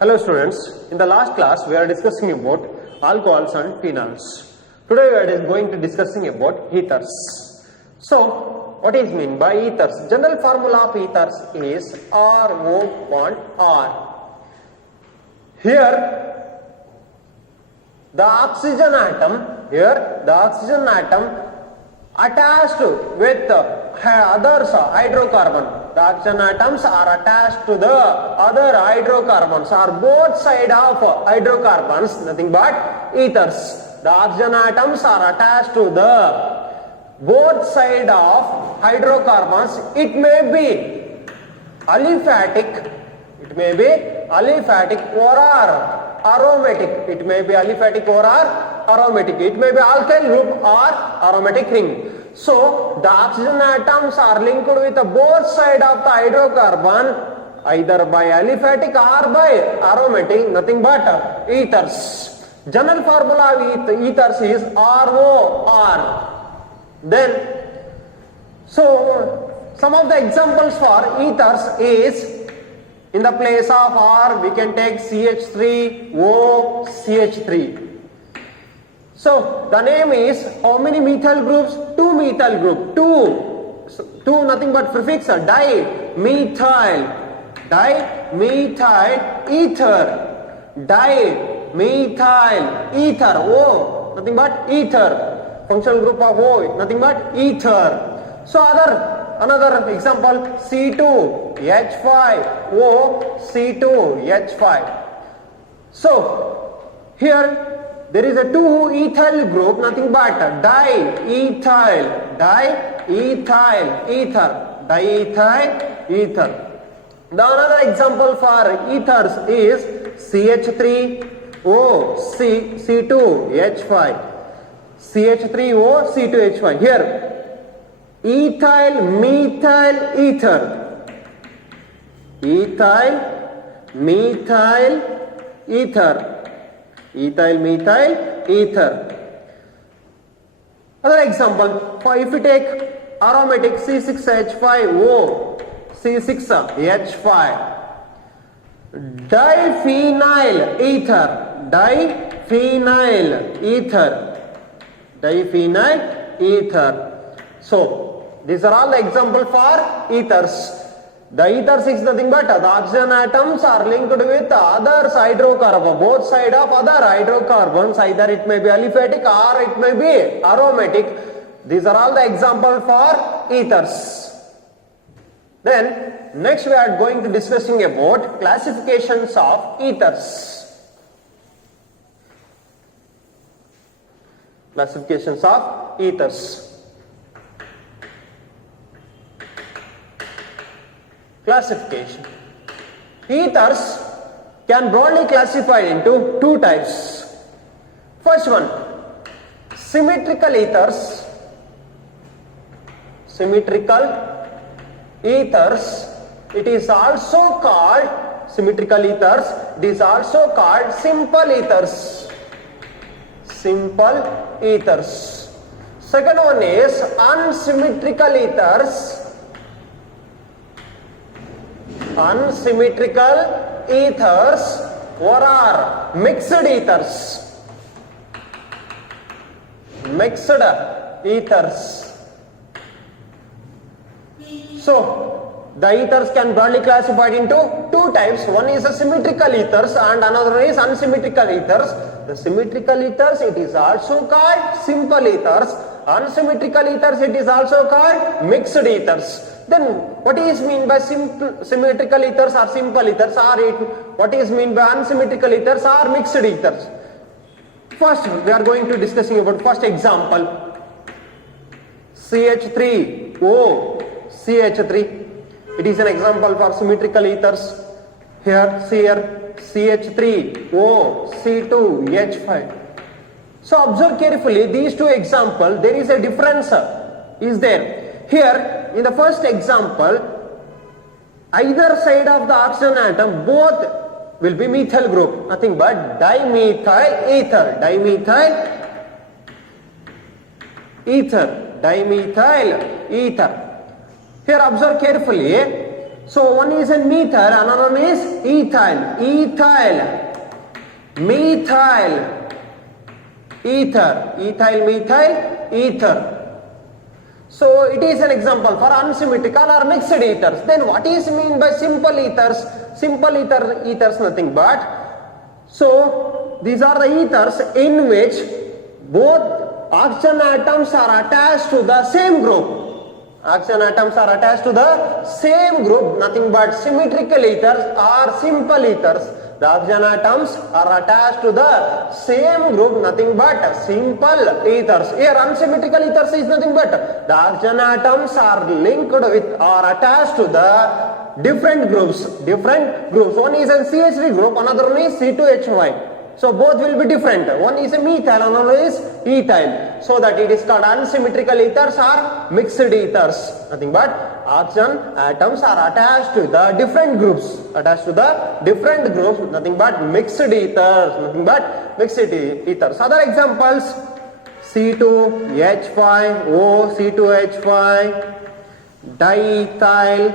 Hello students, in the last class we are discussing about alcohols and phenols. Today we are going to discussing about ethers. So, what is mean by ethers? General formula of ethers is RO bond R. Here the oxygen atom attached with others hydrocarbon. The oxygen atoms are attached to the other hydrocarbons, or both side of hydrocarbons, nothing but ethers. The oxygen atoms are attached to the both side of hydrocarbons. It may be aliphatic, or aromatic. It may be aliphatic or aromatic. It may be alkyl group or aromatic ring. So the oxygen atoms are linked with both side of the hydrocarbon either by aliphatic or by aromatic, nothing but ethers. General formula of ethers is ROR. Then, so some of the examples for ethers is, in the place of R we can take CH3O, CH3. So the name is, how many methyl groups? 2 methyl group. 2 nothing but prefix dimethyl ether. Dimethyl ether. O nothing but ether. Functional group of O nothing but ether. So another example, C2H5O, C2H5. So here there is a 2 ethyl group, nothing but diethyl ether. The another example for ethers is CH3O, C2H5. CH3O, C2H5. Here ethyl methyl ether. Ethyl methyl ether. Other example, if we take aromatic C6H5O, C6H5, diphenyl ether. So these are all the example for ethers. The ethers is nothing but the oxygen atoms are linked with other hydrocarbon, both side of other hydrocarbons, either it may be aliphatic or it may be aromatic. These are all the example for ethers. Then next we are going to discussing about classifications of ethers. Classifications of ethers. Classification. Ethers can broadly classified into 2 types. First one, symmetrical ethers. It is also called symmetrical ethers. It is also called simple ethers. Second one is unsymmetrical ethers. Or are mixed ethers. So the ethers can broadly classified into 2 types. One is a symmetrical ethers and another is unsymmetrical ethers. The symmetrical ethers, it is also called simple ethers. Unsymmetrical ethers, it is also called mixed ethers. Then what is mean by symmetrical ethers or simple ethers, or what is mean by unsymmetrical ethers or mixed ethers? First we are going to discussing about first example, CH3O, CH3. It is an example for symmetrical ethers. Here CH3O, C2H5. So observe carefully these 2 examples, there is a difference is there. Here in the first example, either side of the oxygen atom both will be methyl group, nothing but dimethyl ether. Here observe carefully, So one is a methyl, another one is ethyl. Ethyl, methyl, ether. Ethyl, methyl, ether. So it is an example for unsymmetrical or mixed ethers. Then what is mean by simple ethers? Simple ethers nothing but, so these are the ethers in which both oxygen atoms are attached to the same group. Oxygen atoms are attached to the same group, nothing but symmetrical ethers or simple ethers. The oxygen atoms are attached to the same group, nothing but simple ethers. Here unsymmetrical ethers is nothing but the oxygen atoms are linked with or attached to the different groups. One is a CH3 group, another one is C2H5. So both will be different. One is a methyl, another is ethyl. So that it is called unsymmetrical ethers or mixed ethers. Nothing but oxygen atoms are attached to the different groups. Nothing but mixed ethers. Other examples: C2H5O, C2H5, diethyl,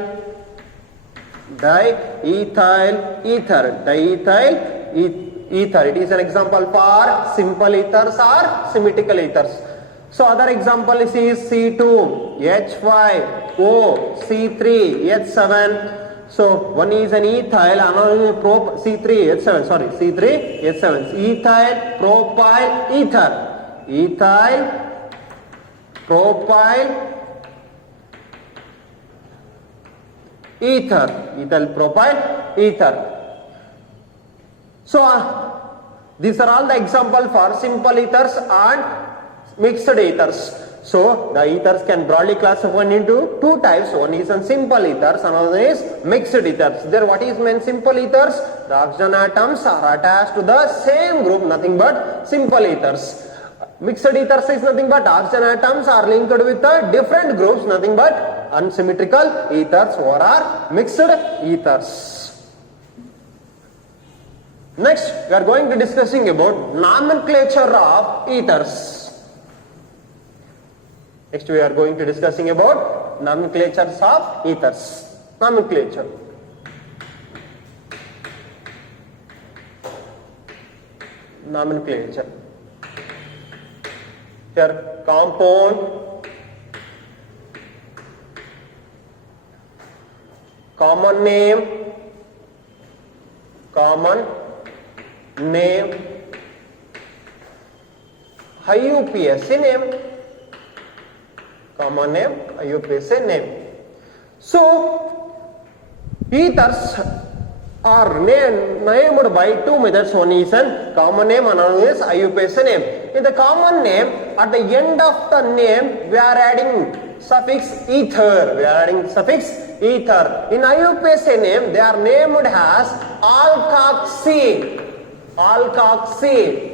ether. It is an example for simple ethers or symmetrical ethers. So other example is C2H5O, C3H7. So one is an ethyl, another is C3H7. Ethyl, propyl, ether. Ethyl, propyl, ether. So these are all the example for simple ethers and mixed ethers. So the ethers can broadly classified into two types. One is a simple ethers, another is mixed ethers. There what is meant simple ethers? The oxygen atoms are attached to the same group, nothing but simple ethers. Mixed ethers is nothing but oxygen atoms are linked with the different groups, nothing but unsymmetrical ethers or are mixed ethers. Next, we are going to discussing about nomenclature of ethers. Next, we are going to discussing about nomenclatures of ethers. Nomenclature. Here, compound, common name, IUPAC name, common name, IUPAC name. So ethers are named by two methods. One is a common name, another is IUPAC name. In the common name, at the end of the name, we are adding suffix ether. In IUPAC name, they are named as alkoxy, alkane.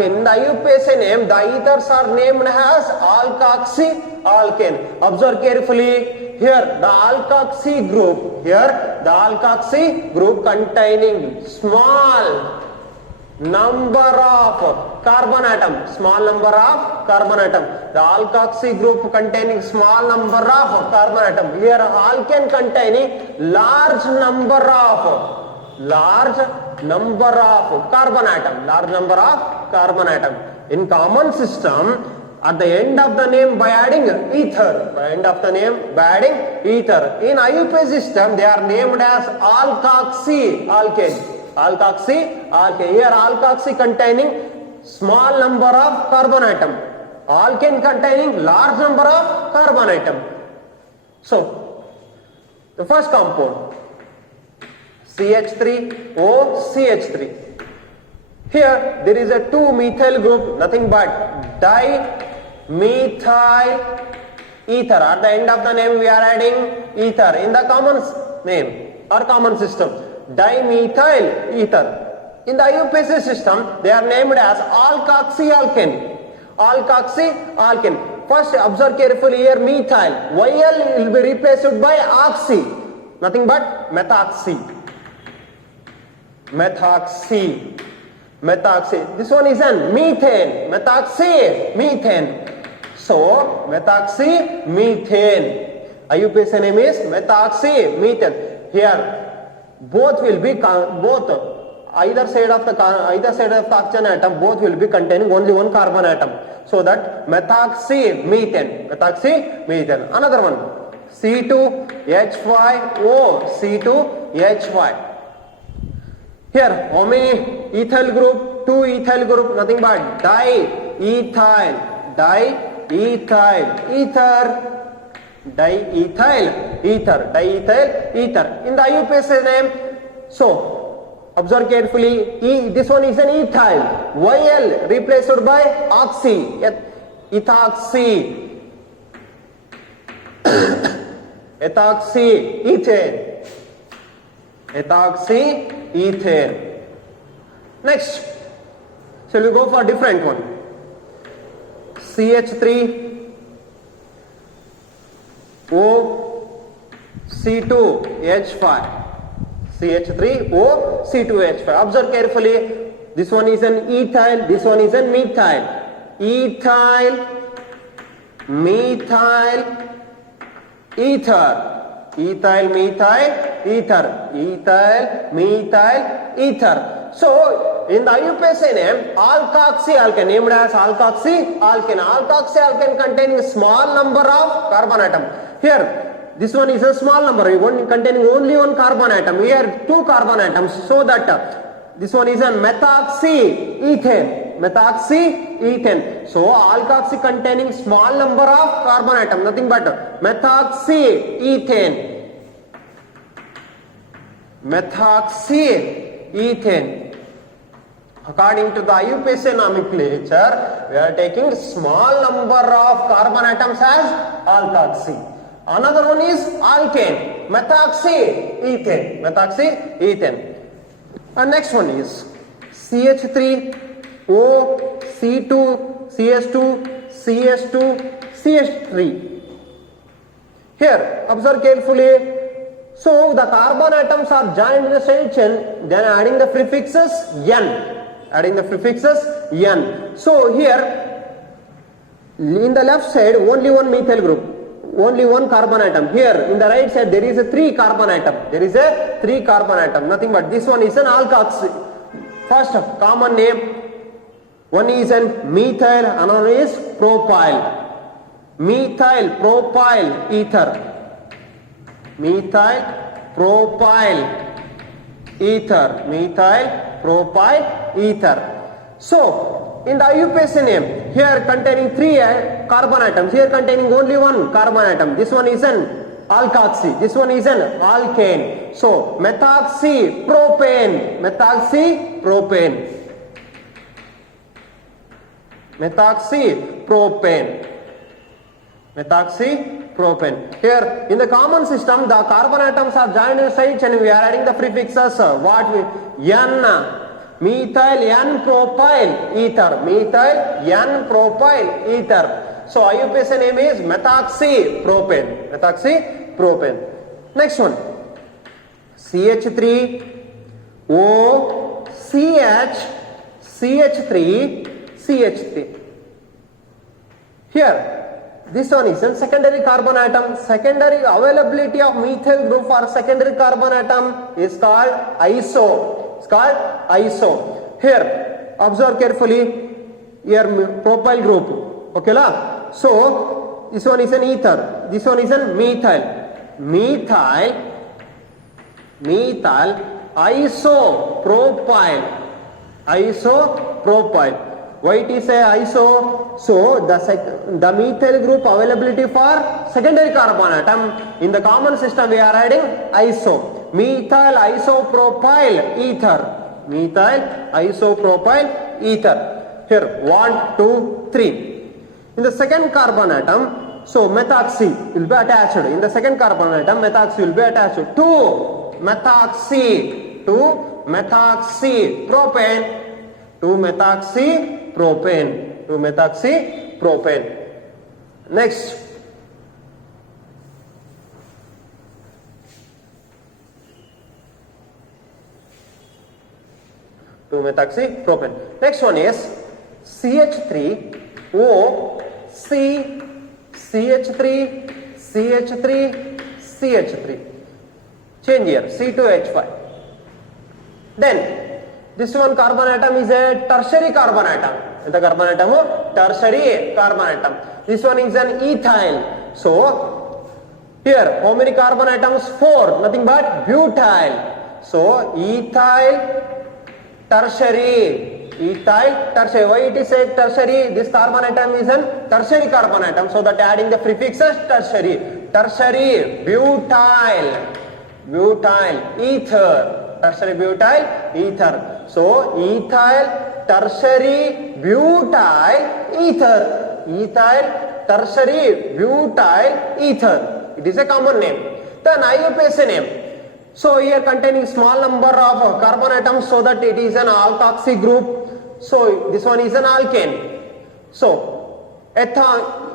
In the IUPAC name, the ethers are named as alkoxy, alkane. Observe carefully. Here the alkoxy group containing small number of carbon atom. The alkoxy group containing small number of carbon atom. Here alkane containing large number of carbon atom. In common system, at the end of the name by adding ether. In IUPAC system, they are named as alkoxy, alkane. Here alkoxy containing small number of carbon atom. Alkane containing large number of carbon atom. So the first compound, CH3O, CH3. Here there is a 2-methyl group, nothing but dimethyl ether. At the end of the name we are adding ether. In the common name or common system, dimethyl ether. In the IUPAC system, they are named as alkoxyalkane. First observe carefully here methyl. YL will be replaced by oxy, nothing but methoxy. This one is an methane. Methoxy, methane. So methoxy, methane. IUPAC name is methoxymethane. Here both will be either side of the oxygen atom, both will be containing only one carbon atom. So that methoxymethane. Another one, C2H5O, C2H5. Here how many ethyl group? 2 ethyl group, nothing but diethyl, ether. In the IUPAC name, so observe carefully, this one is an ethyl, YL replaced by oxy, ethoxy, ethane. Next, shall we go for a different one? CH3O C2H5. CH3O C2H5. Observe carefully. This one is an ethyl, this one is a methyl. Ethyl, methyl, ether. Ethyl, methyl, ether. So in the IUPAC name, alkoxyalkane, named as alkoxyalkane. Alkoxyalkane containing a small number of carbon atom. Here, this one is a small number, containing only one carbon atom. Here, 2 carbon atoms. So that this one is a methoxyethane. So alkoxy containing small number of carbon atom, nothing but methoxyethane. According to the IUPAC nomenclature, we are taking small number of carbon atoms as alkoxy. Another one is alkane, methoxyethane. And next one is CH3O, C2, CS2, CS2, CH3. Here, observe carefully. So the carbon atoms are joined in a straight chain, then adding the prefixes N. So here, in the left side, only one methyl group, only one carbon atom. Here, in the right side, there is a 3 carbon atom. Nothing but this one is an alkoxy. First, common name. One is an methyl, another is propyl. Methyl, propyl, ether. Methyl, propyl, ether. So, in the IUPAC name, here containing 3 carbon atoms, here containing only one carbon atom. This one is an alkoxy, this one is an alkane. So, methoxypropane. Here, in the common system, the carbon atoms are joined in straight and we are adding the prefixes N, methyl N-propyl ether. So, IUPAC name is methoxypropane. Next one, CH3O, CH3. Here, this one is a secondary carbon atom. Secondary availability of methyl group for secondary carbon atom is called iso. Here, observe carefully. Here, propyl group. Okay la? So, this one is an ether. This one is a methyl, isopropyl. Why it is a iso? So the methyl group availability for secondary carbon atom. In the common system we are adding iso. Methyl isopropyl ether. Here 1, 2, 3. In the second carbon atom, so methoxy will be attached. In the second carbon atom, methoxy will be attached to methoxypropane. Next, methoxypropane. Next one is CH3O, CH3, CH3, CH3. Change here, C2H5. Then, this one carbon atom is a tertiary carbon atom. The carbon atom, tertiary carbon atom. This one is an ethyl. So, here, how many carbon atoms? 4, nothing but butyl. So, ethyl, tertiary. Ethyl, tertiary. Why it is said tertiary? This carbon atom is an tertiary carbon atom. So, that adding the prefixes tertiary. Tertiary, butyl. Butyl, ether. Tertiary butyl, ether. So, ethyl, tertiary, butyl, ether. Ethyl, tertiary, butyl, ether. It is a common name. Then IUPAC name. So, here containing small number of carbon atoms so that it is an alkoxy group. So, this one is an alkane. So, ethoxy.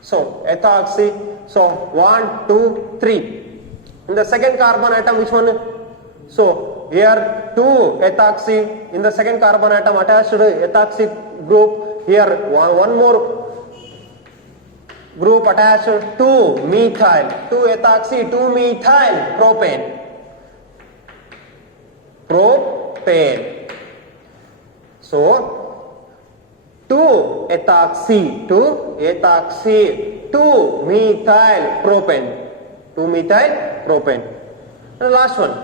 So, ethoxy. So, 1, 2, 3. In the second carbon atom, which one? So, here 2 ethoxy. In the second carbon atom attached to the ethoxy group. Here one more group attached to methyl. 2 ethoxy, 2 methyl propane. Propane. So, 2 ethoxy, 2 methyl propane. 2 methyl propane. And the last one.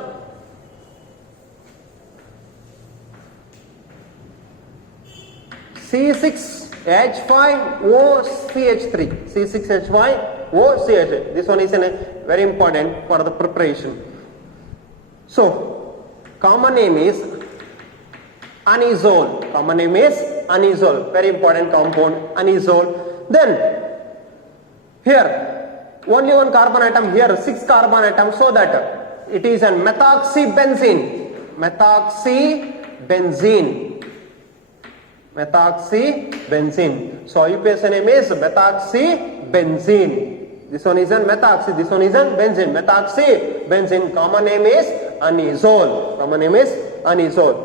C6H5OCH3. C6H5OCH3. This one is very important for the preparation. So, common name is anisole. Common name is anisole. Very important compound, anisole. Then, here, only one carbon atom here, 6 carbon atoms, so that it is a methoxybenzene. Methoxybenzene. Methoxybenzene. So IUPAC name is methoxybenzene. This one is an methoxy, this one is an benzene. Methoxybenzene. Common name is anisole. Common name is anisole.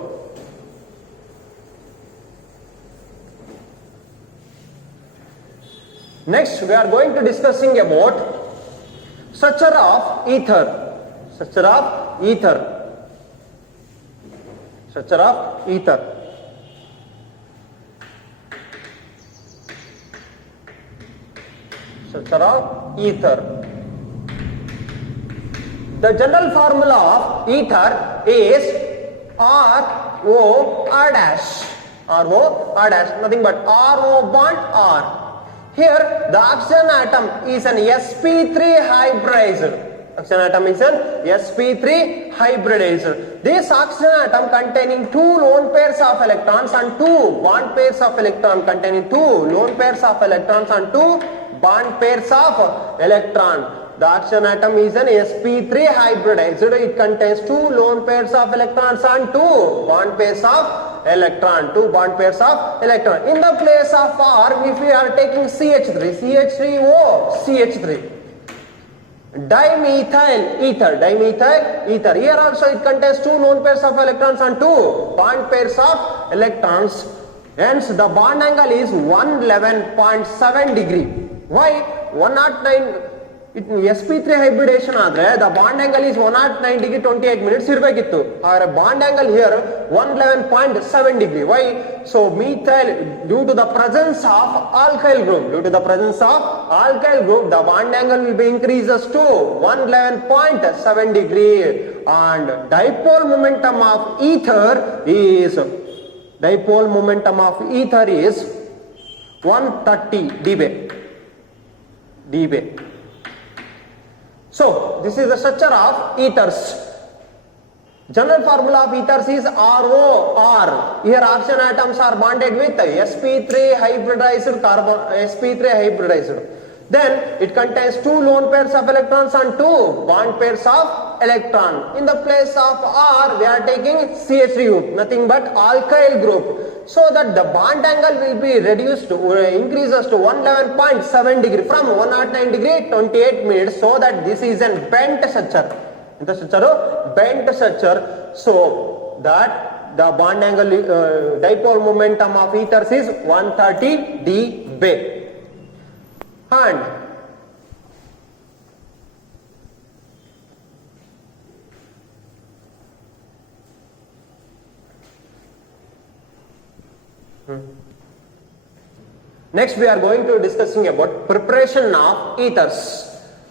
Next, we are going to discussing about structure of ether. Structure of ether. Structure of ether. Structure of ether. The general formula of ether is RO R dash. RO R dash. Nothing but RO bond R. Here, the oxygen atom is an sp3 hybridized. Oxygen atom is an sp3 hybridized. This oxygen atom containing 2 lone pairs of electrons and 2 bond pairs of electrons, containing 2 lone pairs of electrons and 2 bond pairs of electron. The oxygen atom is an sp3 hybridized. It contains 2 lone pairs of electrons and 2 bond pairs of electron. 2 bond pairs of electron. In the place of R, if we are taking CH3, CH3O, CH3. Dimethyl ether. Dimethyl ether. Here also it contains 2 lone pairs of electrons and 2 bond pairs of electrons. Hence the bond angle is 111.7 degree. Why? 109. sp3 hybridization ಆದರೆ the bond angle is 109 degree 28 minutes ಇರಬೇಕಿತ್ತು. ಆದರೆ bond angle here 111.7 degree. Why? So methyl, due to the presence of alkyl group, the bond angle will be increases to 111.7 degree, and dipole momentum of ether is 130 dB. So, this is the structure of ethers. General formula of ethers is ROR. Here oxygen atoms are bonded with sp3 hybridized carbon, sp3 hybridized. Then it contains 2 lone pairs of electrons and 2 bond pairs of electron. In the place of R, we are taking CH3 group, nothing but alkyl group. So that the bond angle will be reduced to, increases to 111.7 degree from 109 degree 28 minutes. So that this is a bent structure. Bent structure. So that the bond angle, dipole momentum of ethers is 130 dB. and next we are going to discussing about preparation of ethers.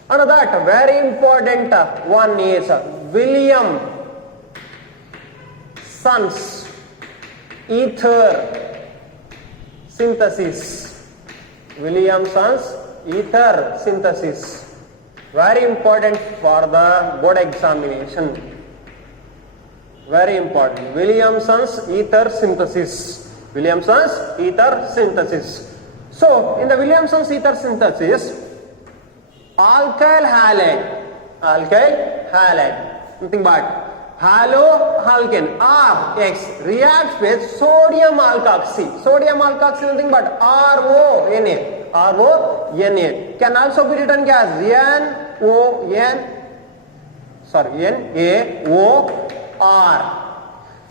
Another very important one is Williamson's ether synthesis. Williamson's ether synthesis. Very important for the board examination. Very important. Williamson's ether synthesis. Williamson's ether synthesis. So, in the Williamson's ether synthesis, alkyl halide, nothing but haloalkane RX reacts with sodium alkoxy. Sodium alkoxy nothing but RONA. Can also be written as NaOR.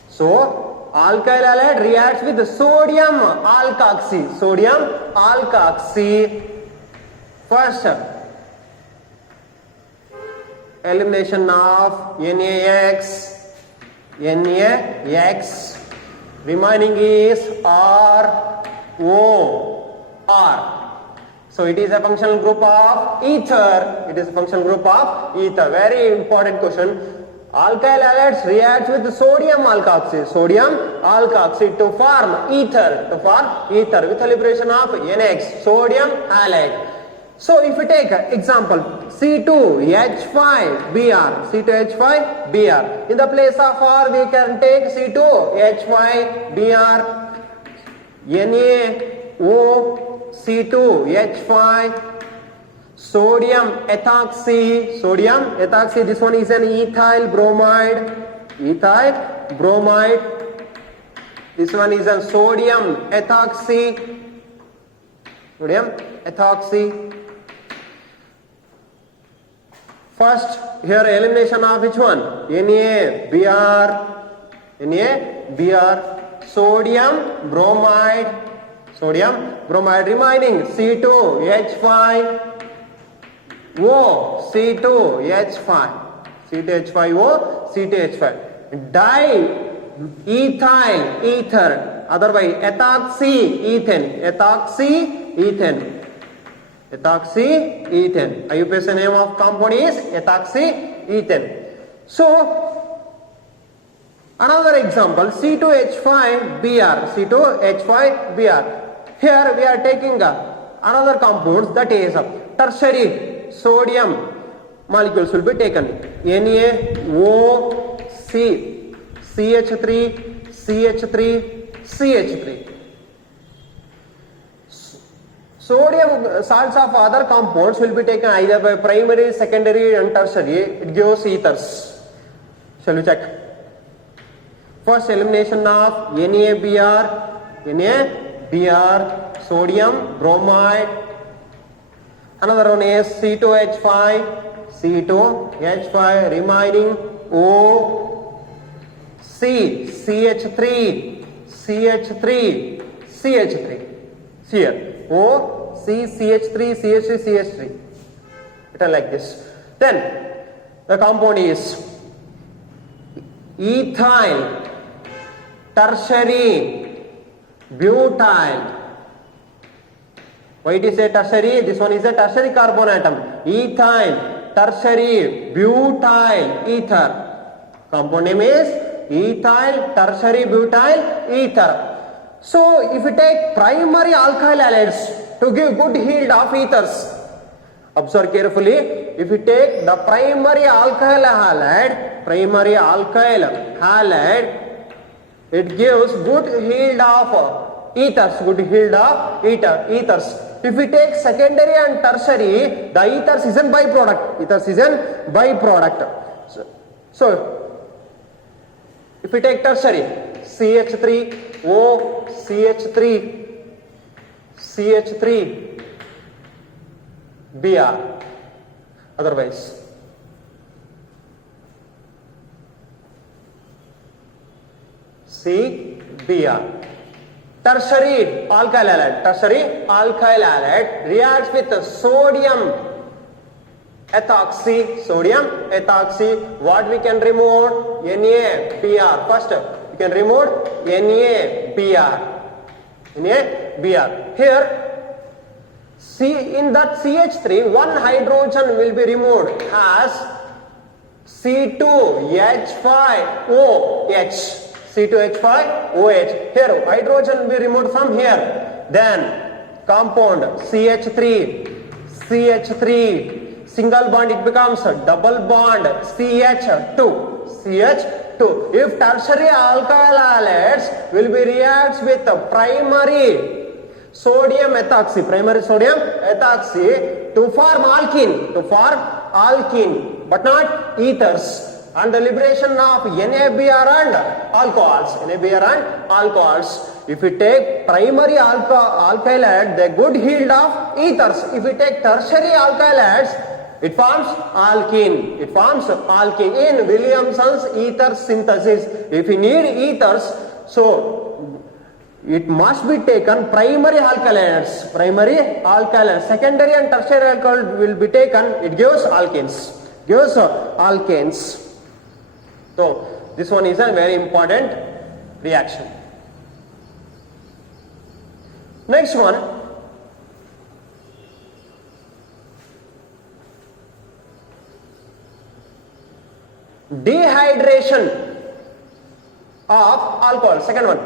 So, alkyl halide reacts with sodium alkoxy. First, elimination of NaX, remaining is ROR. So it is a functional group of ether. Very important question. Alkyl halides react with sodium alkoxy to form ether with the liberation of NX, sodium halide. So if we take example C2H5Br, in the place of R we can take C2H5Br, NaOC2H5, sodium ethoxy, this one is an ethyl bromide, this one is a sodium ethoxy, First, here elimination of which one? NaBr, sodium bromide, remaining C2H5, diethyl ether, otherwise ethoxyethane. IUPAC name of compound is ethoxyethane. So, another example C2H5Br. Here we are taking another compound, that is tertiary sodium molecules will be taken. NaOC, CH3. Sodium salts of other compounds will be taken either by primary, secondary and tertiary. It gives ethers. Shall we check? First, elimination of NaBr, sodium bromide. Another one is C2H5, remaining CH3. Here CH3 written like this. Then the compound is ethyl tertiary butyl. Why it is a tertiary? This one is a tertiary carbon atom. Ethyl tertiary butyl ether. Compound name is ethyl tertiary butyl ether. So, if we take primary alkyl halides to give good yield of ethers, observe carefully, if we take the primary alkyl halide, it gives good yield of ethers, If we take secondary and tertiary, the ethers is a byproduct. So if we take tertiary, CH3Br, otherwise CBr. tertiary alkyl halide reacts with sodium ethoxy, what we can remove? NaBr. First, we can remove NaBr. Here, in that CH3, one hydrogen will be removed as C2H5OH. C2H5OH. Here, hydrogen will be removed from here. Then, compound CH3, single bond, it becomes a double bond CH2. If tertiary alkyl halides will be reacts with primary sodium ethoxy to form alkene, but not ethers, and the liberation of NaBr and alcohols. If we take primary alkyl halide, they good yield of ethers. If we take tertiary alkyl halides, it forms alkene. In Williamson's ether synthesis. If you need ethers, so it must be taken primary alkyl halides. Secondary and tertiary alcohol will be taken. It gives alkenes. So this one is a very important reaction. Next one, dehydration of alcohol. Second one,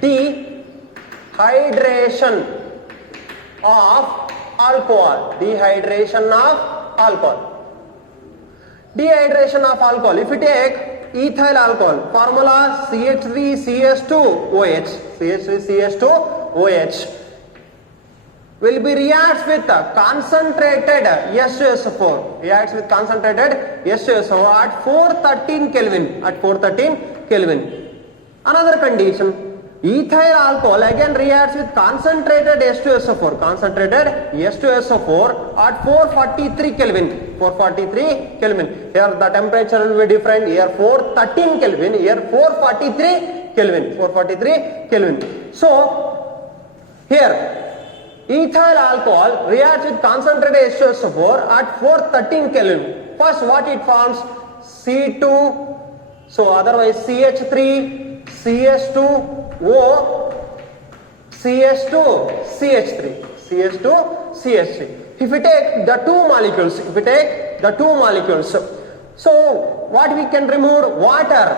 dehydration of alcohol. If we take ethyl alcohol, formula CH3CH2OH will be reacts with concentrated H2SO4. At 413 Kelvin. Another condition, ethyl alcohol again reacts with concentrated H2SO4 at 443 Kelvin. Here the temperature will be different. Here 413 Kelvin. Here 443 Kelvin. So here ethyl alcohol reacts with concentrated H2SO4 at 413 Kelvin. First, what it forms? C2. So otherwise CH3, CH2O, CH2, CH3. If we take the two molecules, so what we can remove? Water.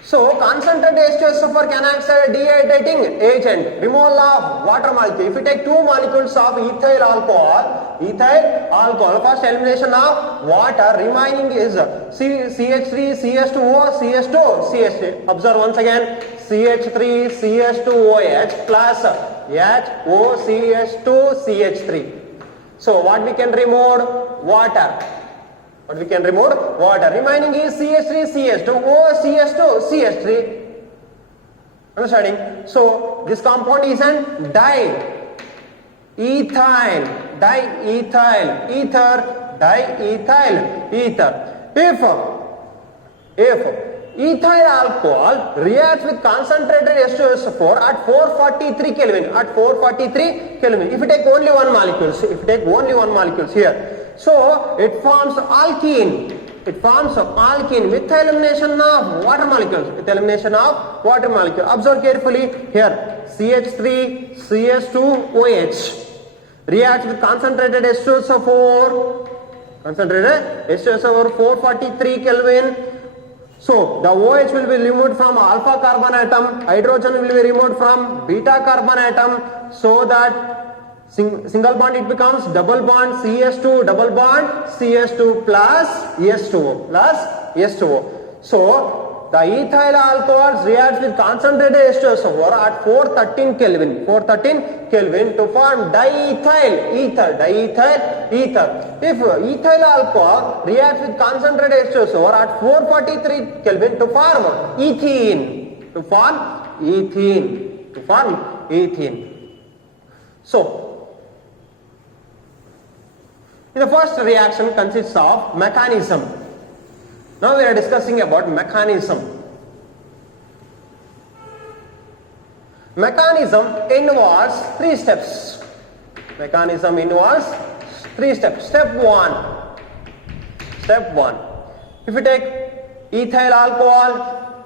So concentrated H2SO4 can act as a dehydrating agent. Removal of water molecule. If we take two molecules of ethyl alcohol, first elimination of water, remaining is CH3, CH2O, CH3. Observe once again, CH3, CH2OH plus HOCH2, CH3. So what we can remove? Water. Remaining is CH3, CH2O, CH2, CH3. Understanding? So this compound is an diethyl ether. If ethyl alcohol reacts with concentrated H2SO4 at 443 Kelvin. If you take only one molecule here, so it forms alkene. With elimination of water molecules. Observe carefully here. CH3, CH2OH reacts with concentrated H2SO4. 443 Kelvin. So the OH will be removed from alpha carbon atom. Hydrogen will be removed from beta carbon atom. So that single bond it becomes double bond CH2 plus H2O. So the ethyl alcohols reacts with concentrated H2SO4 at 413 Kelvin to form diethyl ether. If ethyl alcohol reacts with concentrated H2SO4 at 443 Kelvin to form ethene. So the first reaction consists of mechanism. Now we are discussing about mechanism. Mechanism involves 3 steps. Mechanism involves 3 steps. Step 1. If you take ethyl alcohol,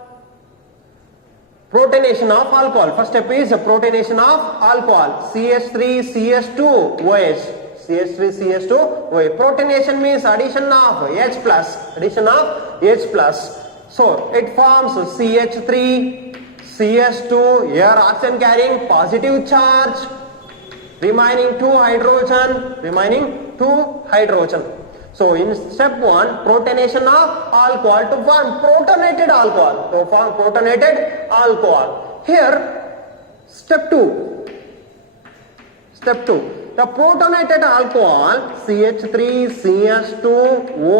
protonation of alcohol. First step is protonation of alcohol. CH3CH2OH. CH3CH2OH. Protonation means addition of H plus. So it forms CH3CH2. Here oxygen carrying positive charge. Remaining 2 hydrogen. So in step 1, protonation of alcohol to form protonated alcohol. Here, step 2. The protonated alcohol CH3CH2O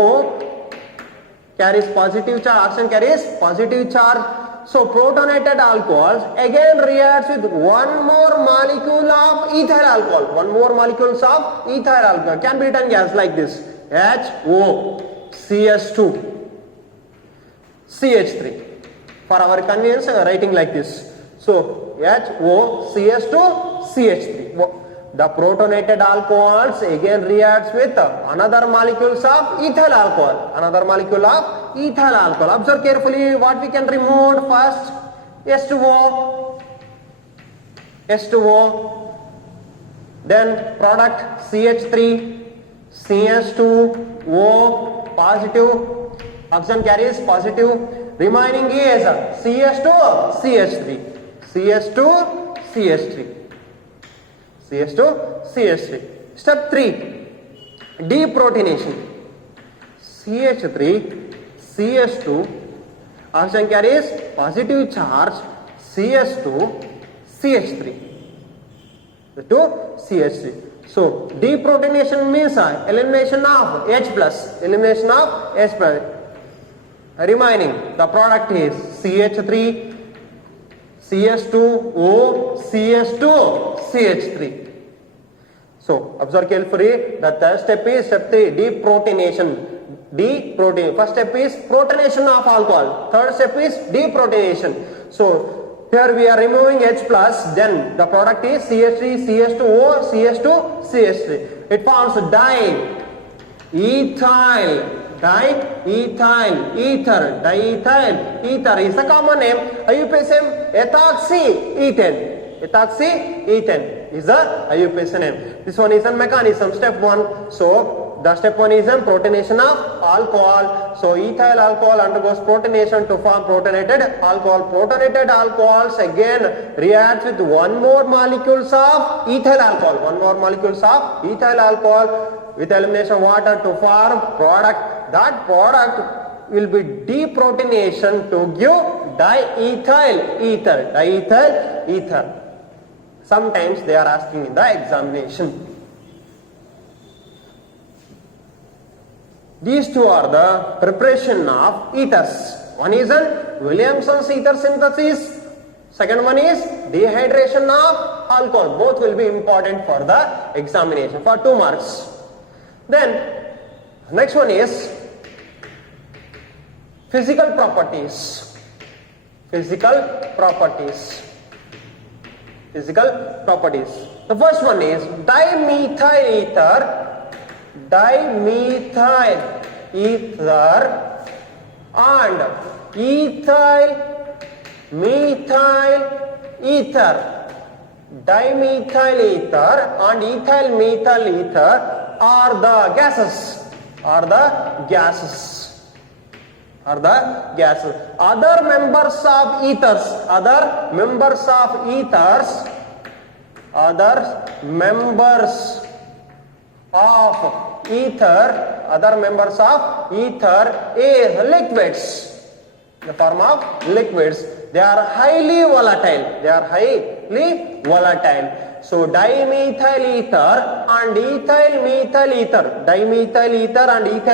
carries positive charge. Oxygen carries positive charge. So protonated alcohols again reacts with one more molecule of ethyl alcohol. Can be written as like this. HOCH2 CH3. For our convenience, I am writing like this. So HOCH2 CH3. The protonated alcohols again reacts with another molecules of ethyl alcohol. Observe carefully what we can remove first. H2O. Then product CH3. CH2O positive, oxygen carries positive, remaining is CH2CH3. Step 3, deprotonation. CH3CH2, oxygen carries positive charge, CH2CH3. So deprotonation means elimination of H plus. Remaining the product is CH3 CH2O CH2CH3. So observe carefully. The third step is step 3, deprotonation. First step is protonation of alcohol. Third step is deprotonation. So here we are removing H plus, then the product is CH3, CH2O, CH2CH3. It forms diethyl ether is the common name. IUPAC ethoxyethane is the IUPAC name. This one is a mechanism. Step 1. So the step 1 is protonation of alcohol. So ethyl alcohol undergoes protonation to form protonated alcohol. Protonated alcohols again reacts with one more molecules of ethyl alcohol. With elimination of water to form product. That product will be deprotonation to give diethyl ether. Sometimes they are asking in the examination. These two are the preparation of ethers. One is Williamson's ether synthesis. Second one is dehydration of alcohol. Both will be important for the examination for 2 marks. Then next one is physical properties. The first one is dimethyl ether and ethyl methyl ether. Dimethyl ether and ethyl methyl ether are the gases. Other members of ethers is liquids. The form of liquids. They are highly volatile. So dimethyl ether and ethyl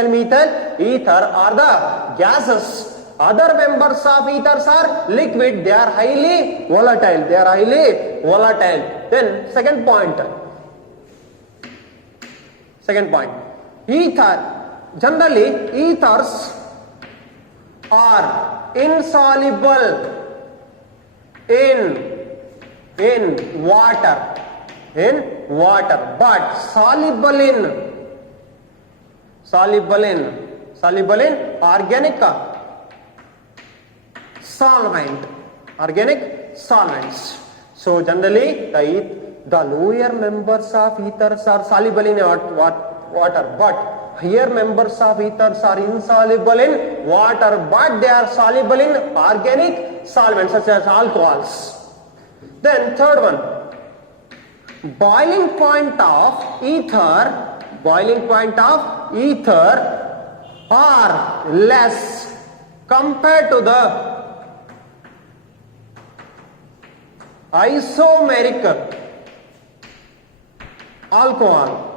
methyl ether are the gases. Other members of ethers are liquid. They are highly volatile. Then second point. Ether. Generally, ethers are insoluble in in water, but soluble in organic solvents. So generally the lower members of ethers are soluble in water, but higher members of ethers are insoluble in water, but they are soluble in organic solvents such as alcohols. Then third one, boiling point of ether are less compared to the isomeric alcohol.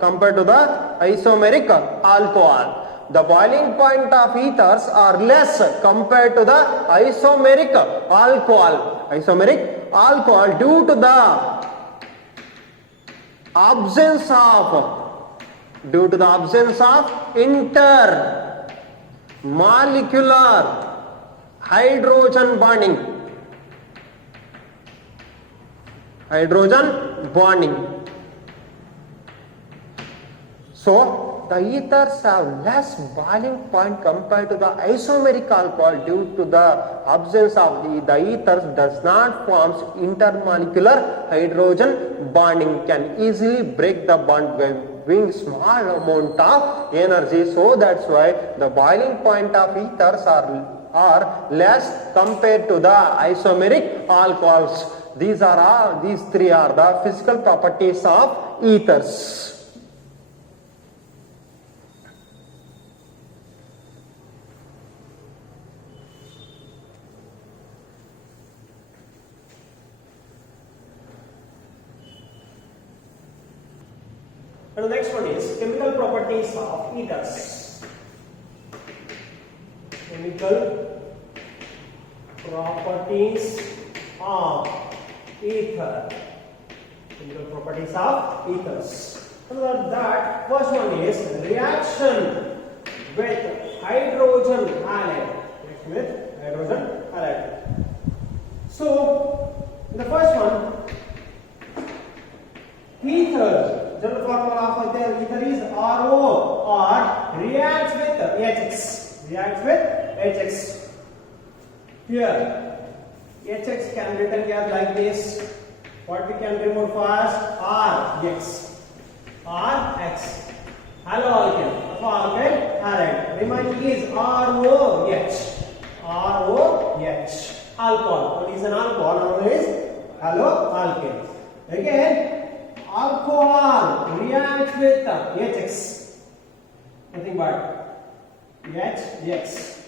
The boiling point of ethers are less compared to the isomeric alcohol due to the absence of intermolecular hydrogen bonding. So the ethers have less boiling point compared to the isomeric alcohol due to the absence of the ethers does not form intermolecular hydrogen bonding, can easily break the bond by giving small amount of energy. So that's why the boiling point of ethers are less compared to the isomeric alcohols. These three are the physical properties of ethers. And the next one is chemical properties of ethers. Chemical properties of ether. Chemical properties of ethers. Under that, first one is reaction with hydrogen halide. So, the first one, ether. General formula of ether is RO or reacts with HX. Here, HX can be written here like this. What we can remove first? RX. Haloalkane. Alkyl halide. Remaining is ROH. Alcohol. What is an alcohol? Known as haloalkane. Again, alcohol reacts with HX. Nothing but HX.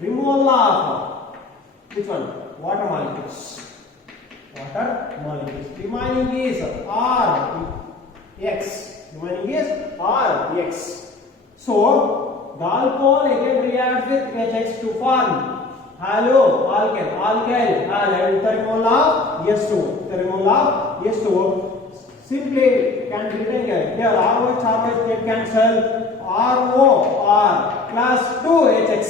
Removal of which one? Water molecules. Remaining is RX. So the alcohol again reacts with HX to form haloalkane. Alkyl halide with the removal of S2. Simply can be written here. ROH get cancel. ROR class 2HX.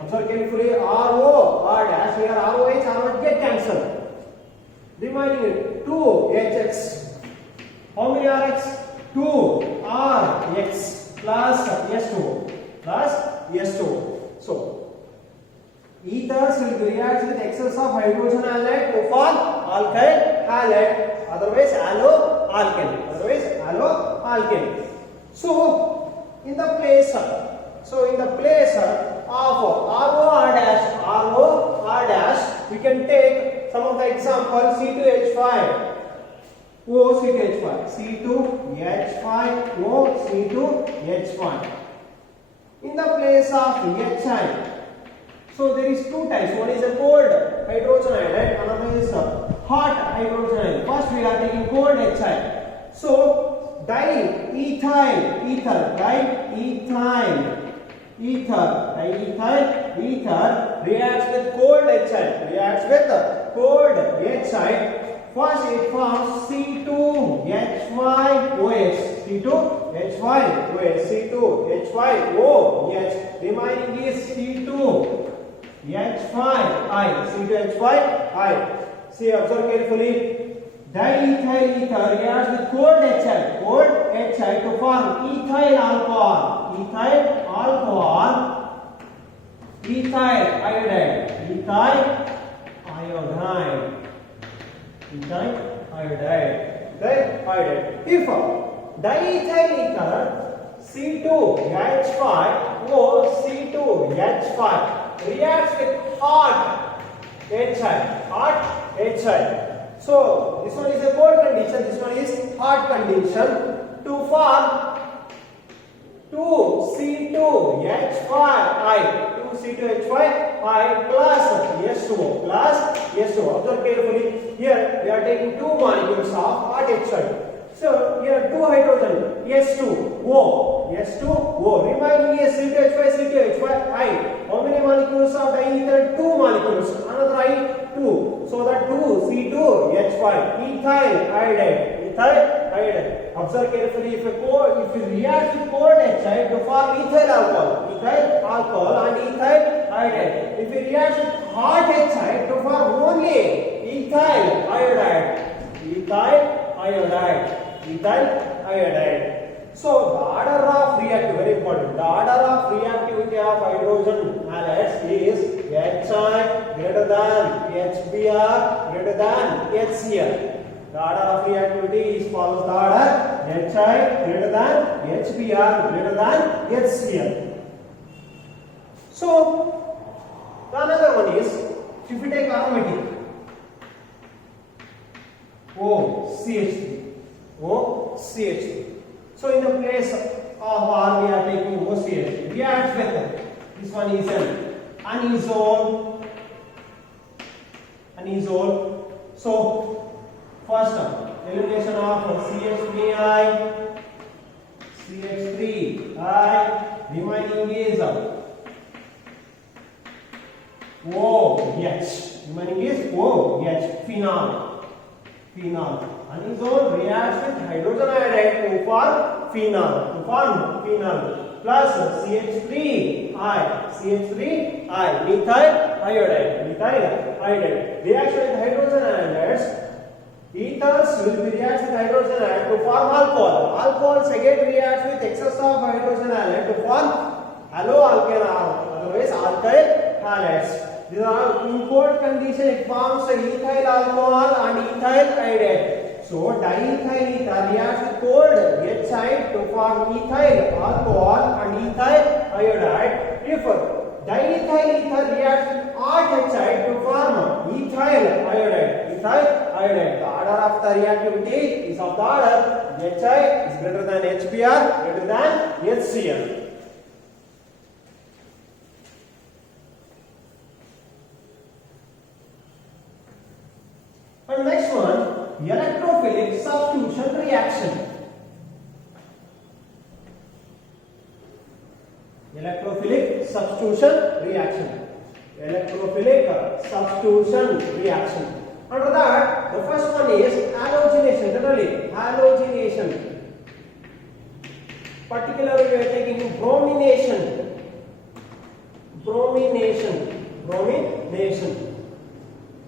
Observe carefully. ROR dash here ROH get cancel. Remaining 2HX. How many RX? 2RX plus S2. So ethers will react with excess of hydrogen halide to form alkyl halide, otherwise haloalkane. So in the place of ROR dash, we can take some of the examples. C2H5, C2H5. In the place of HI, so there is two types. One is a cold hydrogen ion, another is a hot hydrogen ion. First we are taking cold HI. So diethyl ether reacts with cold HI. First it forms C2H5OH. Remaining is C2H5I. See, observe carefully. Diethyl ether reacts with cold HI to form ethyl alcohol. Ethyl alcohol. Ethyl iodide. Ethyl iodide. Ethyl iodide. Ethyl iodide. If diethyl ether C2H5O C2H5 reacts with hot HI. So this one is a cold condition, this one is hot condition to form 2C2H5I plus S2O. Observe carefully. Here we are taking two molecules of hot HI. So here two hydrogen S2O remaining is C2H5I. How many molecules of diethyl? Two molecules. Another I 2. So that 2C2H5 ethyl iodide. Observe carefully. If you react with cold HI to form ethyl alcohol and ethyl iodide. If you react with hot HI to form only ethyl iodide. So the order of reactivity, very important. The order of reactivity of hydrogen halides is HI greater than HBr greater than HCl. The order of reactivity is follows the order HI greater than HBr greater than HCl. So the another one is, if you take aromatic OCH3. So in the place of R we are taking OCH. Reacts with this one is an anisole. So first elimination of CH3I remaining is OH. Phenol. Anisole reacts with hydrogen iodide to form phenol. Plus CH3I methyl iodide. Reaction with hydrogen iodides. Ethers will be reacts with hydrogen iodide to form alcohol. Alcohols again reacts with excess of hydrogen iodide to form haloalkane, otherwise alkyl halides. These are in cold condition it forms ethyl alcohol and ethyl iodide. So diethyl ether reacts with cold HI to form ethyl alcohol and ethyl iodide. If diethyl ether reacts with hot HI to form ethyl iodide. The order of the reactivity is of the order HI is greater than HBr greater than HCl. And next one, electrophilic substitution reaction. Electrophilic substitution reaction. Under that, the first one is halogenation. Particularly, we are taking bromination.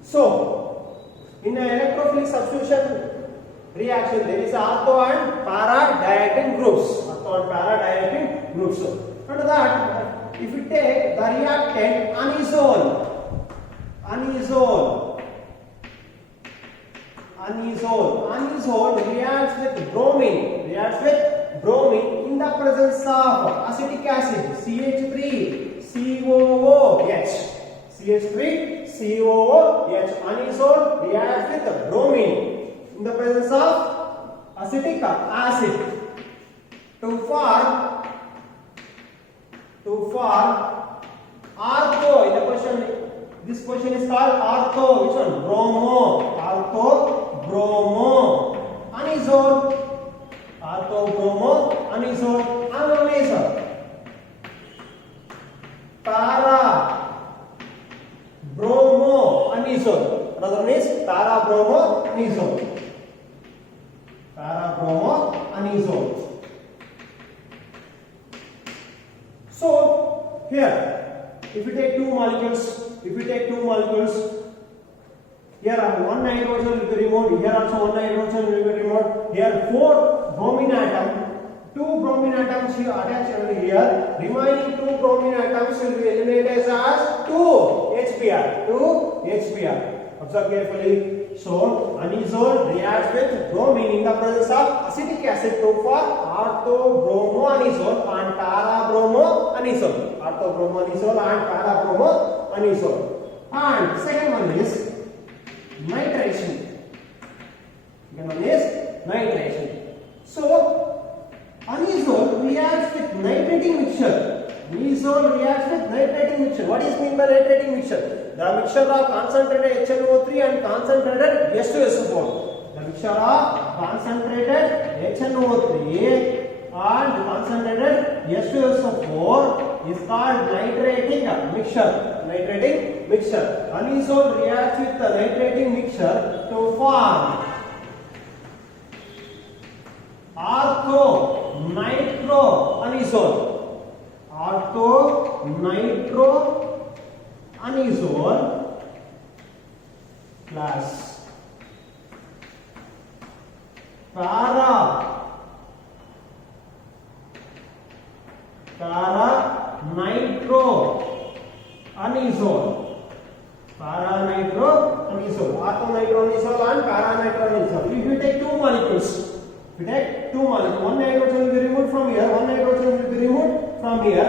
So, in an electrophilic substitution reaction, there is ortho and para diacritic groups. Under that, if you take the reactant anisole reacts with bromine in the presence of acetic acid CH3COOH. Anisole reacts with bromine in the presence of acetic acid to form ortho. In the question, this question is called ortho. Which one? Bromo anisole. Another one is para bromo anisole. So here, if you take two molecules, Here one hydrogen will be removed. Here also one hydrogen will be removed. Here 4 bromine atom. 2 bromine atoms here attached over here. Remaining 2 bromine atoms will be eliminated as 2 HBr. 2 HBr. Observe carefully. So anisole reacts with bromine in the presence of acetic acid to form orthobromoanisole and parabromoanisole. Orthobromoanisole and parabromoanisole. And second one is nitration. Second one is nitration. So anisole reacts with nitrating mixture. Anisole reacts with nitrating mixture. What is mean by nitrating mixture? The mixture of concentrated HNO3 and concentrated H2SO4. The mixture of concentrated HNO3 and concentrated H2SO4 is called nitrating mixture. Nitrating mixture. Anisole reacts with the nitrating mixture to form ortho-nitroanisole. Ortho-nitroanisole plus para-nitroanisole. Para-nitroanisole. Ortho-nitroanisole and para-nitroanisole. If you take 2 molecules, one hydrogen will be removed from here, one hydrogen will be removed from here.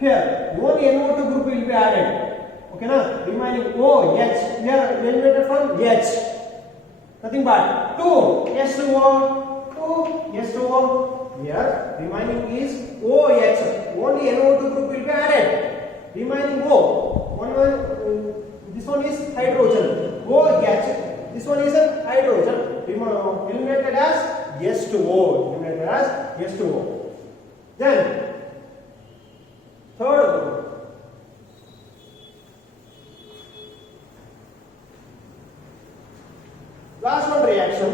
Here, one NO2 group will be added. Okay, na? Remaining OH. Here, eliminated from H. Nothing but 2 H2O. Here, remaining is OH. Only NO2 group will be added. Remaining O. This one is hydrogen. OH. This one is a hydrogen. Eliminated as H2O. Eliminated as H2O. Then third group. Last one reaction.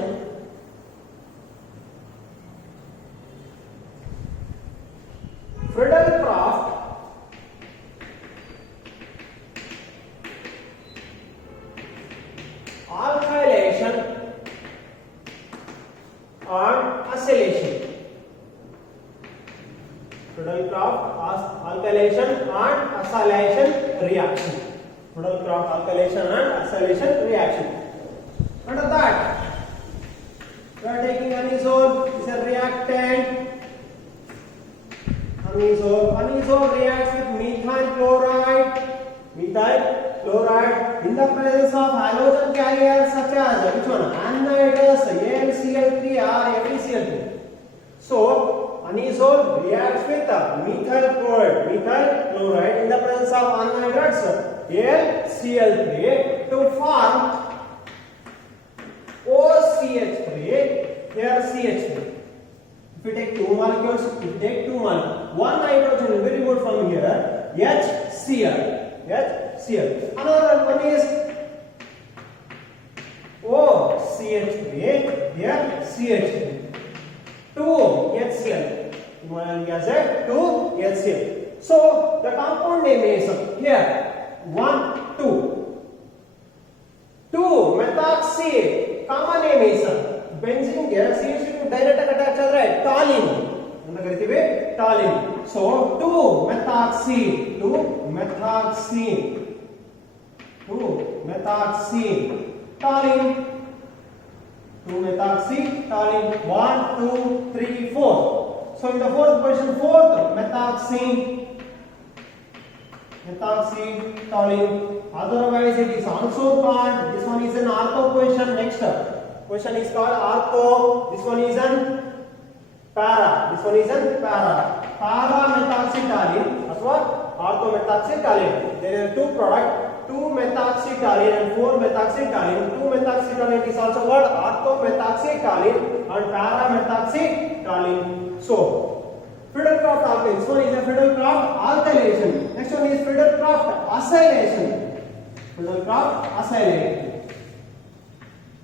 Friedel-Crafts alkylation and acylation. Friedel-Crafts alkylation and acylation reaction. Friedel-Crafts alkylation and acylation reaction. Under that, we are taking anisole. Is a reactant. Anisole reacts with methyl chloride. In the presence of halogen carriers such as which one? Anhydrous AlCl3 or FeCl3. So anisole reacts with methyl chloride in the presence of anhydrous AlCl3 to form OCH3. Here CH3. If you take 2 molecules, one hydrogen will be removed from here. HCl. Another one is OCH3. Here CH3. 2HCl. One has 2HCl. So the compound name is here 2-methoxy. Common name is benzene. Here CH2 direct attach right. Toluene. So 2-methoxy. 2-methoxy toluene. 2-methoxy toluene. 1, 2, 3, 4. So in the fourth position, methoxy toluene. Otherwise, it is also called. This one is an ortho position. Next position is called ortho. This one is an para. Para-methoxy toluene. That's what ortho-methoxy toluene. There are 2 products. 2-methoxy toluene and 4-methoxy toluene. 2-methoxy toluene is also called ortho-methoxy toluene and para-methoxy toluene. So, Friedel-Crafts alkylation. This one is a Friedel-Crafts alkylation. Next one is Friedel-Crafts acylation.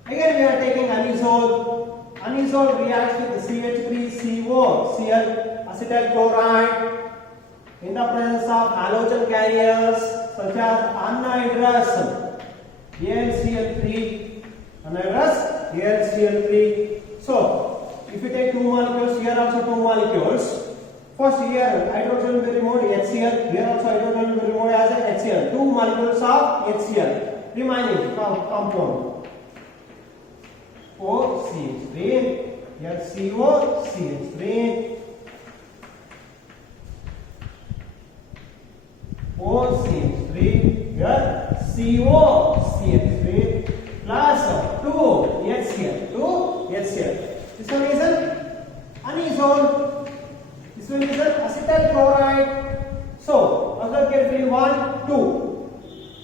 Again, we are taking anisole. Anisole reacts with CH3CO, Cl, acetyl chloride in the presence of halogen carriers such as anhydrous AlCl3 anhydrous AlCl3. So if you take two molecules, here also two molecules. First here hydrogen will be removed HCl, here also hydrogen will be removed as a HCl. Two molecules of HCl. Remaining compound OCH3, here COCH3, OCH3, here COCH3 plus 2HCl. This one is an anisole. This one is an acetyl chloride. So, observe carefully 1, 2.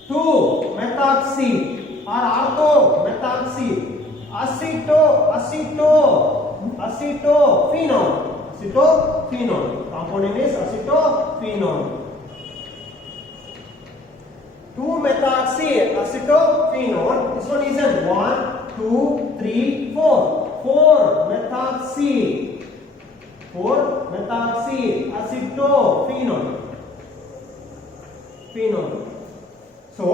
2-methoxy or ortho-methoxy. Acetophenone. Compound name is acetophenone. 2-methoxy acetophenone. This one is an 1, 2, 3, 4. 4-methoxy. 4-methoxy acetophenone. So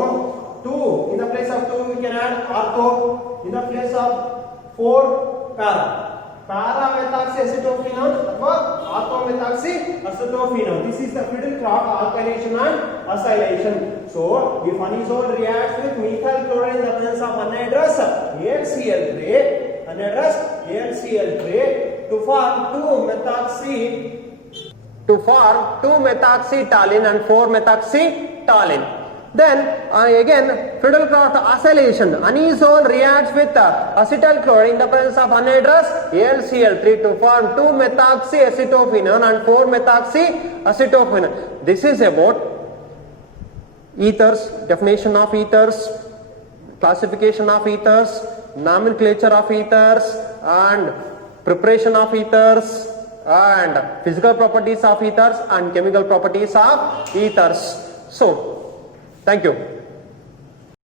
2 in the place of 2 we can add ortho. In the place of 4 para-methoxy acetophenone or ortho-methoxy acetophenone. This is the Friedel-Crafts alkylation and acylation. So if anisole reacts with methyl chloride in the presence of anhydrous AlCl3 to form 2-methoxytoluene and 4-methoxytoluene. Then again Friedel-Crafts acylation. Anisole reacts with acetyl chloride in the presence of anhydrous AlCl3 to form 2-methoxyacetophenone and 4-methoxyacetophenone. This is about ethers, definition of ethers, classification of ethers, nomenclature of ethers, and preparation of ethers, and physical properties of ethers and chemical properties of ethers. So, thank you.